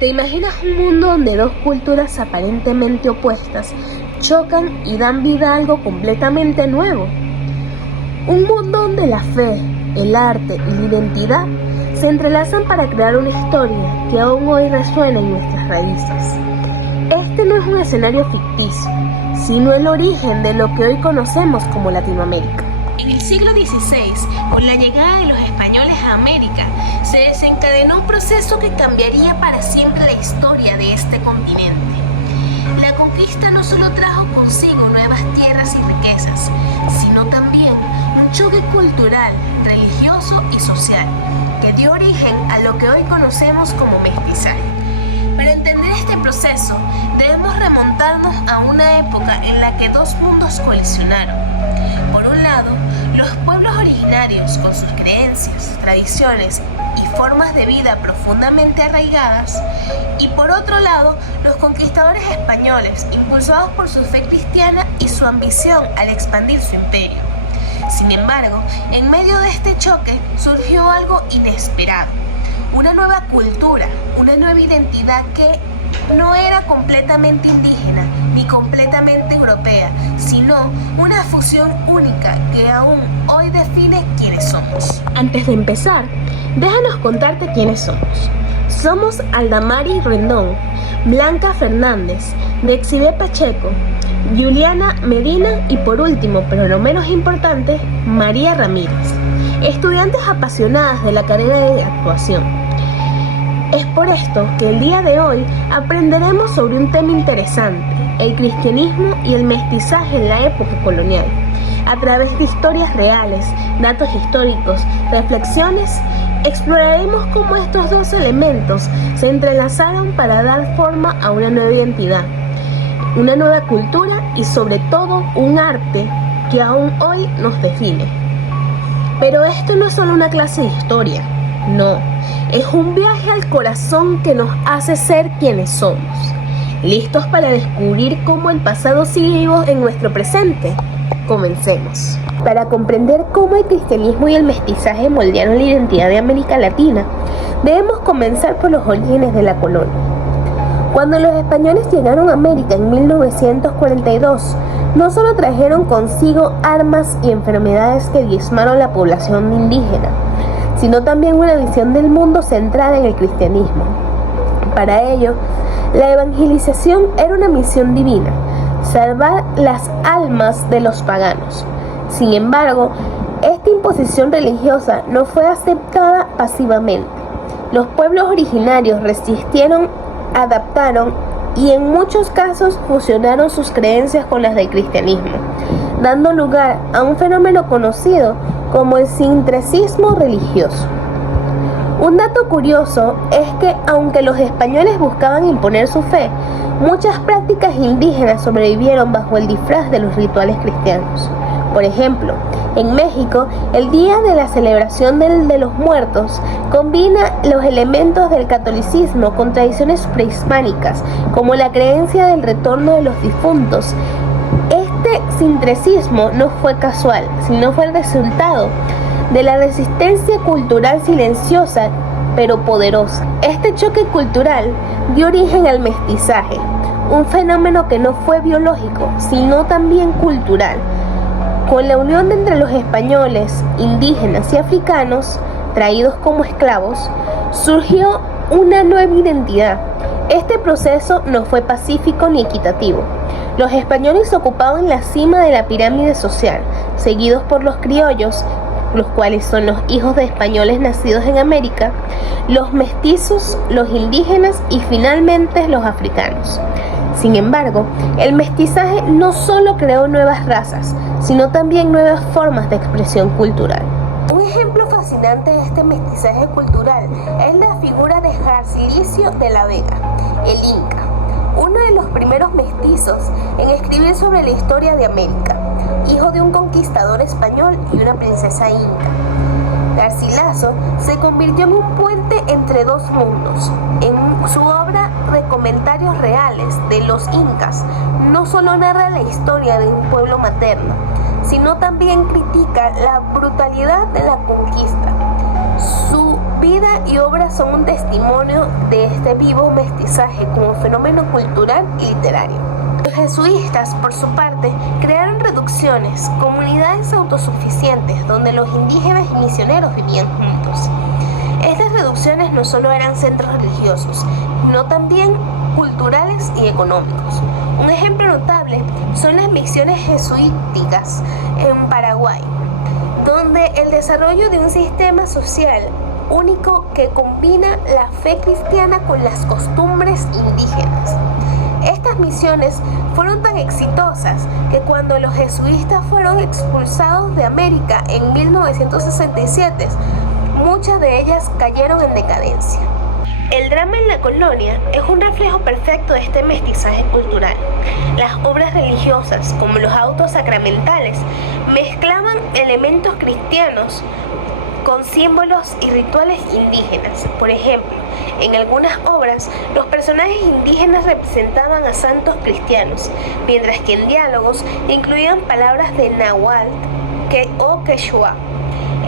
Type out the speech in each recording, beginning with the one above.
¿Te imaginas un mundo donde dos culturas aparentemente opuestas chocan y dan vida a algo completamente nuevo? Un mundo donde la fe, el arte y la identidad se entrelazan para crear una historia que aún hoy resuena en nuestras raíces. Este no es un escenario ficticio, sino el origen de lo que hoy conocemos como Latinoamérica. En el siglo XVI, con la llegada de los españoles a América, se desencadenó un proceso que cambiaría para siempre la historia de este continente. La conquista no solo trajo consigo nuevas tierras y riquezas, sino también un choque cultural, religioso y social, que dio origen a lo que hoy conocemos como mestizaje. Para entender este proceso, debemos remontarnos a una época en la que dos mundos colisionaron. Por un lado, los pueblos originarios, con sus creencias, tradiciones y formas de vida profundamente arraigadas, y por otro lado, los conquistadores españoles, impulsados por su fe cristiana y su ambición al expandir su imperio. Sin embargo, en medio de este choque surgió algo inesperado, una nueva cultura, una nueva identidad que no era completamente indígena ni completamente europea, sino una fusión única que aún hoy define quiénes somos. Antes de empezar, déjanos contarte quiénes somos. Somos Aldamari Rendón, Blanca Fernández, Bexibé Pacheco, Juliana Medina y por último, pero no menos importante, María Ramírez, estudiantes apasionadas de la carrera de actuación. Es por esto que el día de hoy aprenderemos sobre un tema interesante, el cristianismo y el mestizaje en la época colonial. A través de historias reales, datos históricos, reflexiones, exploraremos cómo estos dos elementos se entrelazaron para dar forma a una nueva identidad, una nueva cultura y sobre todo un arte que aún hoy nos define. Pero esto no es solo una clase de historia, no, es un viaje al corazón que nos hace ser quienes somos. ¿Listos para descubrir cómo el pasado sigue vivo en nuestro presente? Comencemos. Para comprender cómo el cristianismo y el mestizaje moldearon la identidad de América Latina, debemos comenzar por los orígenes de la colonia. Cuando los españoles llegaron a América en 1942, no solo trajeron consigo armas y enfermedades que diezmaron la población indígena, sino también una visión del mundo centrada en el cristianismo. Para ello, la evangelización era una misión divina, salvar las almas de los paganos. Sin embargo, esta imposición religiosa no fue aceptada pasivamente. Los pueblos originarios resistieron, adaptaron y en muchos casos fusionaron sus creencias con las del cristianismo, dando lugar a un fenómeno conocido como el sincretismo religioso. Un dato curioso es que, aunque los españoles buscaban imponer su fe, muchas prácticas indígenas sobrevivieron bajo el disfraz de los rituales cristianos. Por ejemplo, en México, el día de la celebración del de los muertos combina los elementos del catolicismo con tradiciones prehispánicas, como la creencia del retorno de los difuntos. Este sincretismo no fue casual, sino fue el resultado de la resistencia cultural silenciosa pero poderosa. Este choque cultural dio origen al mestizaje, un fenómeno que no fue biológico, sino también cultural. Con la unión entre los españoles, indígenas y africanos, traídos como esclavos, surgió una nueva identidad. Este proceso no fue pacífico ni equitativo. Los españoles ocupaban la cima de la pirámide social, seguidos por los criollos, los cuales son los hijos de españoles nacidos en América, los mestizos, los indígenas y finalmente los africanos. Sin embargo, el mestizaje no solo creó nuevas razas, sino también nuevas formas de expresión cultural. Un ejemplo fascinante de este mestizaje cultural es la figura de Garcilaso de la Vega, el Inca, uno de los primeros mestizos en escribir sobre la historia de América, hijo de un conquistador español y una princesa inca. Garcilaso se convirtió en un puente entre dos mundos. En su obra Comentarios Reales de los Incas, no solo narra la historia de un pueblo materno, sino también critica la brutalidad de la conquista. Su vida y obra son un testimonio de este vivo mestizaje como fenómeno cultural y literario. Los jesuitas, por su parte, crearon reducciones, comunidades autosuficientes donde los indígenas y misioneros vivían juntos. Estas reducciones no solo eran centros religiosos, sino también culturales y económicos. Un ejemplo notable son las misiones jesuíticas en Paraguay, donde el desarrollo de un sistema social único que combina la fe cristiana con las costumbres indígenas. Estas misiones fueron tan exitosas que cuando los jesuitas fueron expulsados de América en 1967, muchas de ellas cayeron en decadencia. El drama en la colonia es un reflejo perfecto de este mestizaje cultural. Las obras religiosas, como los autos sacramentales, mezclaban elementos cristianos con símbolos y rituales indígenas. Por ejemplo, en algunas obras, los personajes indígenas representaban a santos cristianos, mientras que en diálogos incluían palabras de náhuatl o quechua.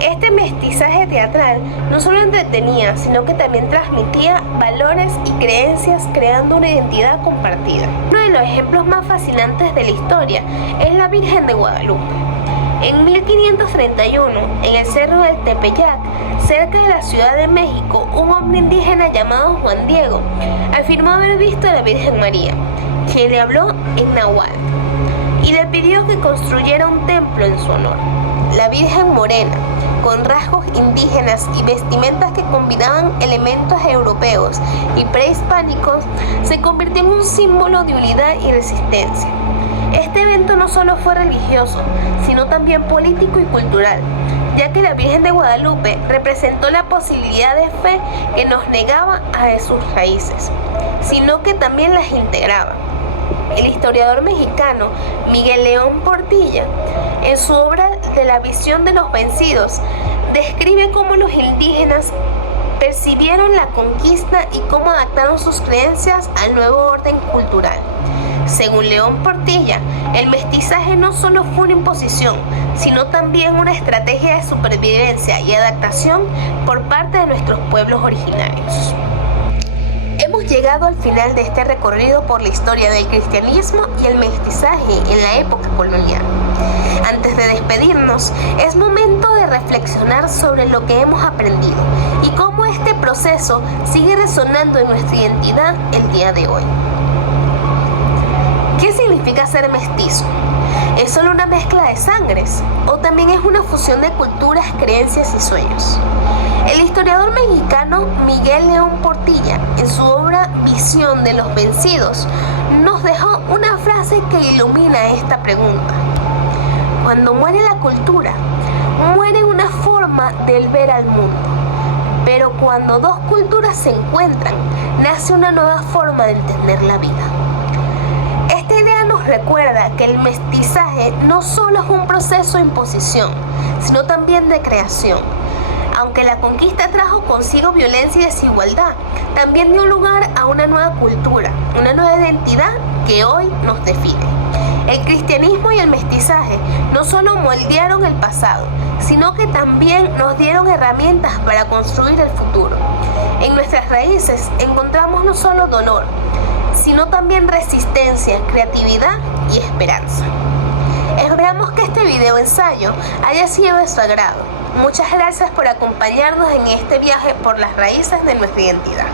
Este mestizaje teatral no solo entretenía, sino que también transmitía valores y creencias, creando una identidad compartida. Uno de los ejemplos más fascinantes de la historia es la Virgen de Guadalupe. En 1531, en el cerro del Tepeyac, cerca de la Ciudad de México, un hombre indígena llamado Juan Diego afirmó haber visto a la Virgen María, quien le habló en náhuatl y le pidió que construyera un templo en su honor. La Virgen Morena, con rasgos indígenas y vestimentas que combinaban elementos europeos y prehispánicos, se convirtió en un símbolo de unidad y resistencia. Este evento no solo fue religioso, sino también político y cultural, ya que la Virgen de Guadalupe representó la posibilidad de fe que nos negaba a sus raíces, sino que también las integraba. El historiador mexicano Miguel León Portilla, en su obra de la visión de los vencidos, describe cómo los indígenas percibieron la conquista y cómo adaptaron sus creencias al nuevo orden cultural. Según León Portilla, el mestizaje no solo fue una imposición, sino también una estrategia de supervivencia y adaptación por parte de nuestros pueblos originarios. Hemos llegado al final de este recorrido por la historia del cristianismo y el mestizaje en la época colonial. Antes de despedirnos, es momento de reflexionar sobre lo que hemos aprendido y cómo este proceso sigue resonando en nuestra identidad el día de hoy. ¿Qué significa ser mestizo? ¿Es solo una mezcla de sangres? ¿O también es una fusión de culturas, creencias y sueños? El historiador mexicano Miguel León Portilla, en su obra Visión de los Vencidos, nos dejó una frase que ilumina esta pregunta. Cuando muere la cultura, muere una forma del ver al mundo. Pero cuando dos culturas se encuentran, nace una nueva forma de entender la vida. Esta idea nos recuerda que el mestizaje no solo es un proceso de imposición, sino también de creación. Aunque la conquista trajo consigo violencia y desigualdad, también dio lugar a una nueva cultura, una nueva identidad que hoy nos define. El cristianismo y el mestizaje no solo moldearon el pasado, sino que también nos dieron herramientas para construir el futuro. En nuestras raíces encontramos no solo dolor, sino también resistencia, creatividad y esperanza. Esperamos que este video ensayo haya sido de su agrado. Muchas gracias por acompañarnos en este viaje por las raíces de nuestra identidad.